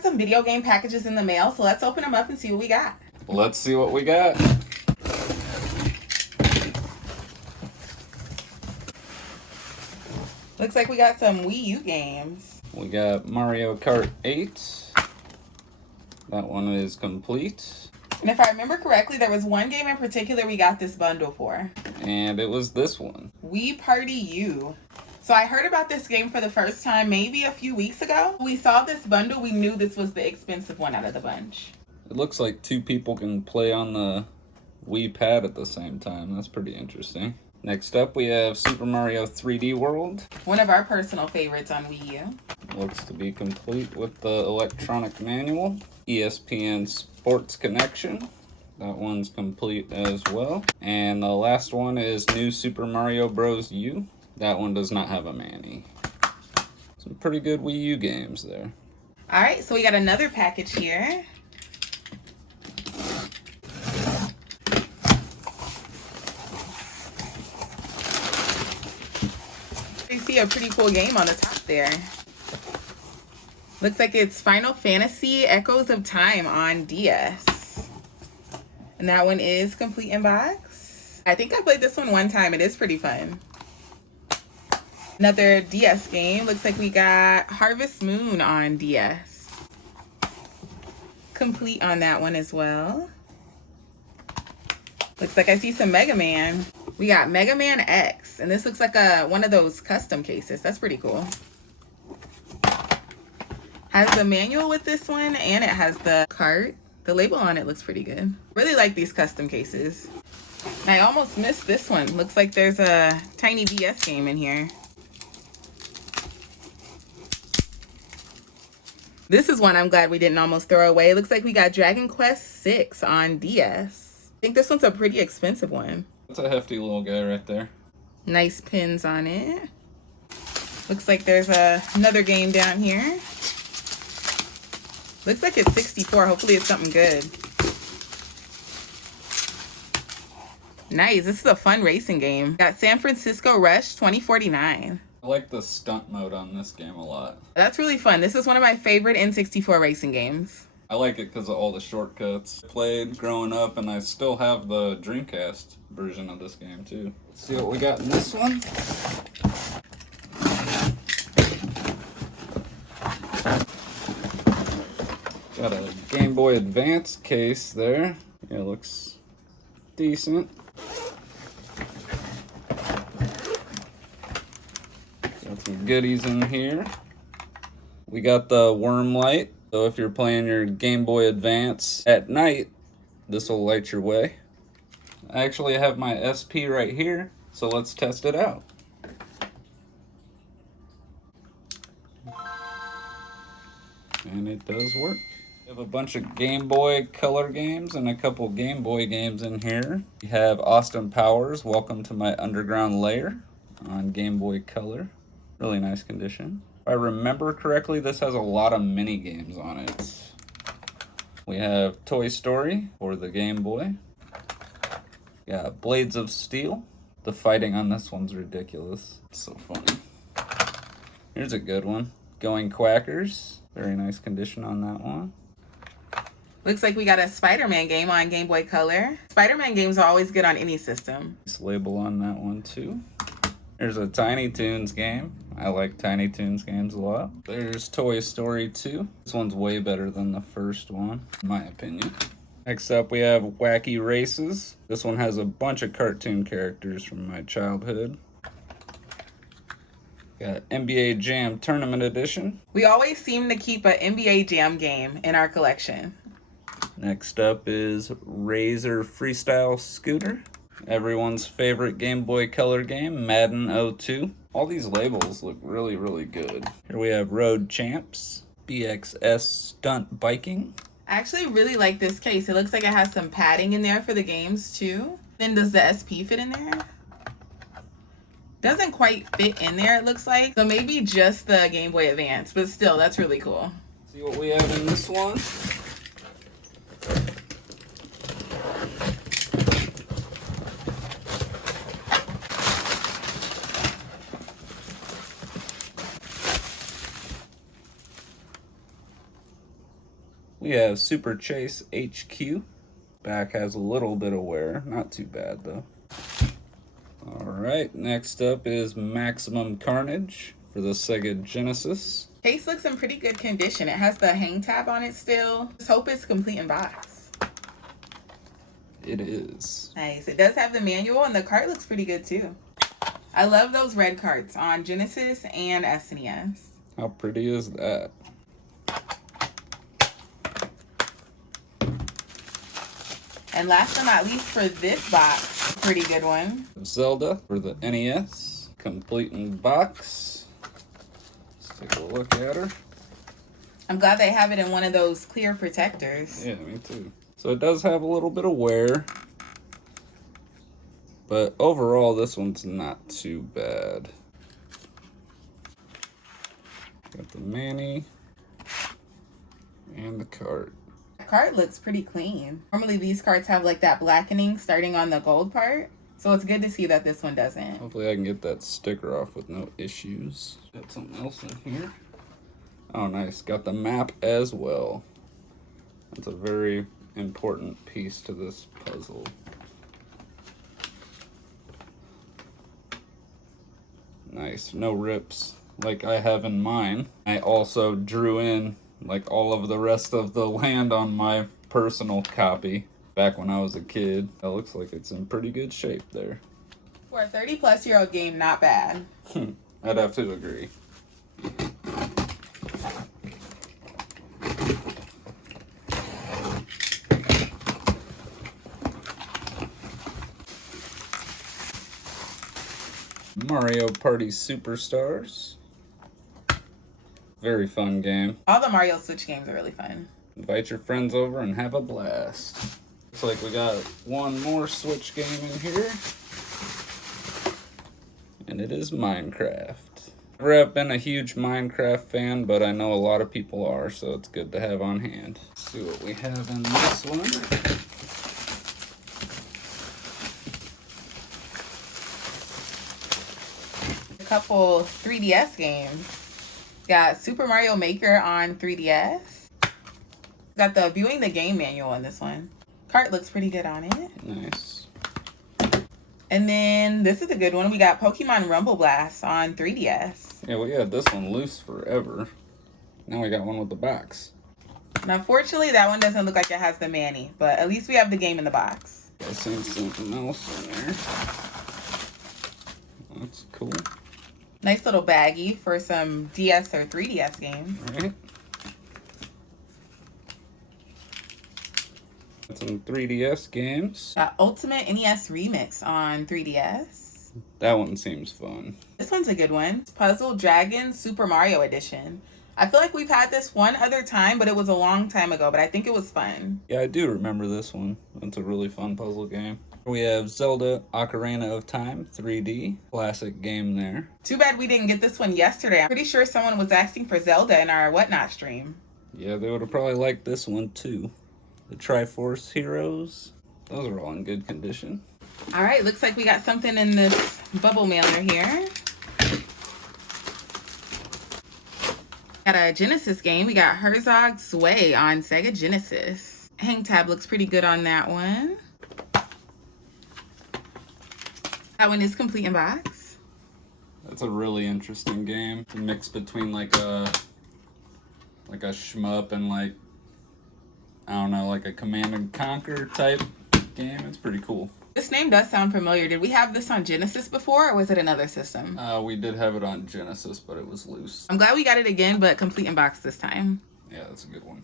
got some video game packages in the mail, so let's open them up and see what we got. Let's see what we got. Looks like we got some Wii U games. We got Mario Kart 8. That one is complete. And if I remember correctly, there was one game in particular we got this bundle for. And it was this one. Wii Party U. So I heard about this game for the first time maybe a few weeks ago. When we saw this bundle, we knew this was the expensive one out of the bunch. It looks like two people can play on the Wii pad at the same time. That's pretty interesting. Next up, we have Super Mario 3D World. One of our personal favorites on Wii U. Looks to be complete with the electronic manual. ESPN Sports Connection. That one's complete as well. And the last one is New Super Mario Bros. U. That one does not have a Manny. Some pretty good Wii U games there. All right, so we got another package here. You see a pretty cool game on the top there. Looks like it's Final Fantasy Echoes of Time on DS. And that one is complete in box. I think I played this one time. It is pretty fun. Another DS game. Looks like we got Harvest Moon on DS. Complete on that one as well. Looks like I see some Mega Man. We got Mega Man X, and this looks like one of those custom cases. That's pretty cool. Has the manual with this one, and it has the cart. The label on it looks pretty good. Really like these custom cases. I almost missed this one. Looks like there's a tiny DS game in here. This is one I'm glad we didn't almost throw away. It looks like we got Dragon Quest VI on DS. I think this one's a pretty expensive one. That's a hefty little guy right there. Nice pins on it. Looks like there's another game down here. Looks like it's 64. Hopefully it's something good. Nice. This is a fun racing game. Got San Francisco Rush 2049. I like the stunt mode on this game a lot. That's really fun. This is one of my favorite N64 racing games. I like it because of all the shortcuts. I played growing up, and I still have the Dreamcast version of this game too. Let's see what we got in this one. Got a Game Boy Advance case there. Yeah, it looks decent. Got some goodies in here. We got the worm light. So if you're playing your Game Boy Advance at night, this will light your way. I actually have my SP right here, so let's test it out. And it does work. We have a bunch of Game Boy Color games and a couple Game Boy games in here. We have Austin Powers, Welcome to My Underground Lair on Game Boy Color. Really nice condition. If I remember correctly, this has a lot of mini games on it. We have Toy Story for the Game Boy. Got Blades of Steel. The fighting on this one's ridiculous. It's so funny. Here's a good one. Going Quackers. Very nice condition on that one. Looks like we got a Spider-Man game on Game Boy Color. Spider-Man games are always good on any system. Nice label on that one too. There's a Tiny Toons game. I like Tiny Toons games a lot. There's Toy Story 2. This one's way better than the first one, in my opinion. Next up, we have Wacky Races. This one has a bunch of cartoon characters from my childhood. Got NBA Jam Tournament Edition. We always seem to keep an NBA Jam game in our collection. Next up is Razor Freestyle Scooter. Everyone's favorite Game Boy Color game, Madden 02. All these labels look really, really good. Here we have Road Champs, BXS Stunt Biking. I actually really like this case. It looks like it has some padding in there for the games too. Then does the SP fit in there? Doesn't quite fit in there, it looks like. So maybe just the Game Boy Advance, but still, that's really cool. See what we have in this one. We have Super Chase HQ. Back has a little bit of wear, not too bad though. Alright, next up is Maximum Carnage for the Sega Genesis. Case looks in pretty good condition. It has the hang tab on it still. Just hope it's complete in box. It is. Nice. It does have the manual and the cart looks pretty good too. I love those red carts on Genesis and SNES. How pretty is that? And last but not least for this box, pretty good one. Zelda for the NES, complete in box. Let's take a look at her. I'm glad they have it in one of those clear protectors. Yeah, me too. So it does have a little bit of wear, but overall this one's not too bad. Got the Manny and the cart. The cart looks pretty clean. Normally these carts have like that blackening starting on the gold part, so it's good to see that this one doesn't. Hopefully I can get that sticker off with no issues. Got something else in here. Oh nice, got the map as well. That's a very important piece to this puzzle. Nice, no rips like I have in mine. I also drew in like all of the rest of the land on my personal copy back when I was a kid. It looks like it's in pretty good shape there. For a 30-plus-year-old game, not bad. I'd have to agree. Mario Party Superstars. Very fun game. All the Mario Switch games are really fun. Invite your friends over and have a blast. Looks like we got one more Switch game in here. And it is Minecraft. Never have been a huge Minecraft fan, but I know a lot of people are, so it's good to have on hand. Let's see what we have in this one. Couple 3DS games. Got Super Mario Maker on 3DS. Got the viewing the game manual in this one. Cart looks pretty good on it. Nice. And then this is a good one. We got Pokemon Rumble Blast on 3DS. Yeah, we had this one loose forever. Now we got one with the box. And unfortunately, that one doesn't look like it has the Manny, but at least we have the game in the box. I seen something else in there. That's cool. Nice little baggie for some DS or 3DS games. Right. Some 3DS games. Got Ultimate NES Remix on 3DS. That one seems fun. This one's a good one. It's Puzzle Dragon Super Mario Edition. I feel like we've had this one other time, but it was a long time ago, but I think it was fun. Yeah, I do remember this one. It's a really fun puzzle game. We have Zelda Ocarina of Time 3D. Classic game there. Too bad we didn't get this one yesterday. I'm pretty sure someone was asking for Zelda in our Whatnot stream. Yeah, they would have probably liked this one too. The Triforce Heroes. Those are all in good condition. All right, looks like we got something in this bubble mailer here. Got a Genesis game. We got Herzog Sway on Sega Genesis. Hang tab looks pretty good on that one. That one is complete in box. That's a really interesting game. It's a mix between like a shmup and like, I don't know, like a Command and Conquer type game. It's pretty cool. This name does sound familiar. Did we have this on Genesis before, or was it another system? We did have it on Genesis, but it was loose. I'm glad we got it again, but complete in box this time. Yeah, that's a good one.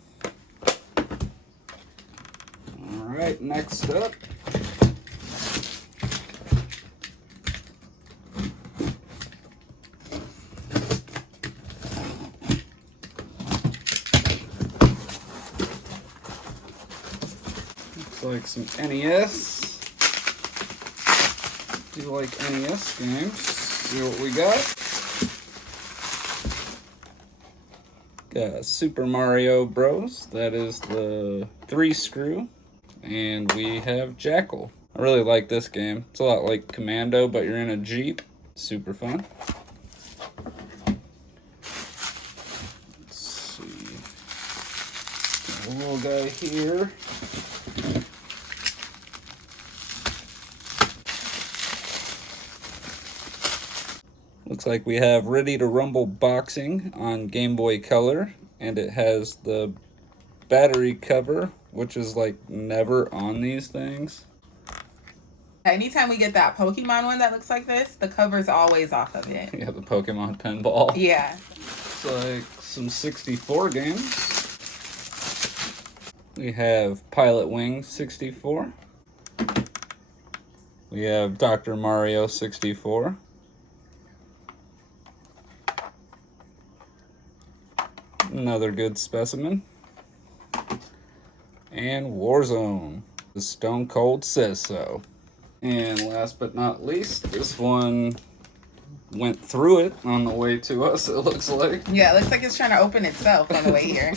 All right, next up. Looks like some NES. Do like NES games. See what we got. Got Super Mario Bros. That is the 3-screw. And we have Jackal. I really like this game. It's a lot like Commando, but you're in a Jeep. Super fun. Let's see. The little guy here. Looks like we have Ready to Rumble Boxing on Game Boy Color, and it has the battery cover, which is like never on these things. Anytime we get that Pokemon one that looks like this, the cover's always off of it. Yeah, the Pokemon pinball. Yeah. Looks like some 64 games. We have Pilot Wing 64. We have Dr. Mario 64. Another good specimen. And Warzone. The Stone Cold Says So. And last but not least, this one went through it on the way to us, it looks like. Yeah, it looks like it's trying to open itself on the way here.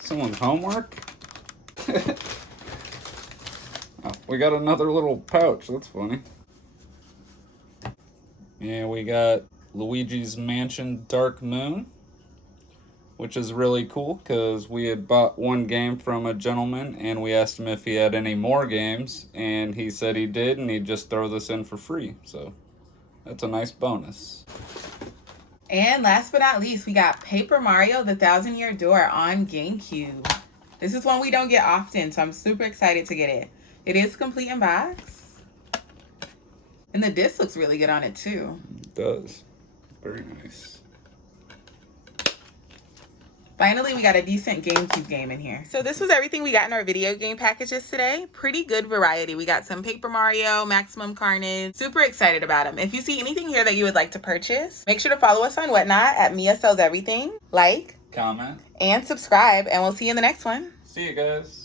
Someone's homework? Oh, we got another little pouch. That's funny. And we got Luigi's Mansion Dark Moon, which is really cool because we had bought one game from a gentleman and we asked him if he had any more games, and he said he did, and he'd just throw this in for free. So that's a nice bonus. And last but not least, we got Paper Mario: The Thousand-Year Door on GameCube. This is one we don't get often, so I'm super excited to get it. It is complete in box. And the disc looks really good on it too. It does. Very nice. Finally, we got a decent GameCube game in here. So this was everything we got in our video game packages today. Pretty good variety. We got some Paper Mario, Maximum Carnage. Super excited about them. If you see anything here that you would like to purchase, make sure to follow us on Whatnot at Mia Sells Everything. Like, Comment, and subscribe, and we'll see you in the next one. see you guys.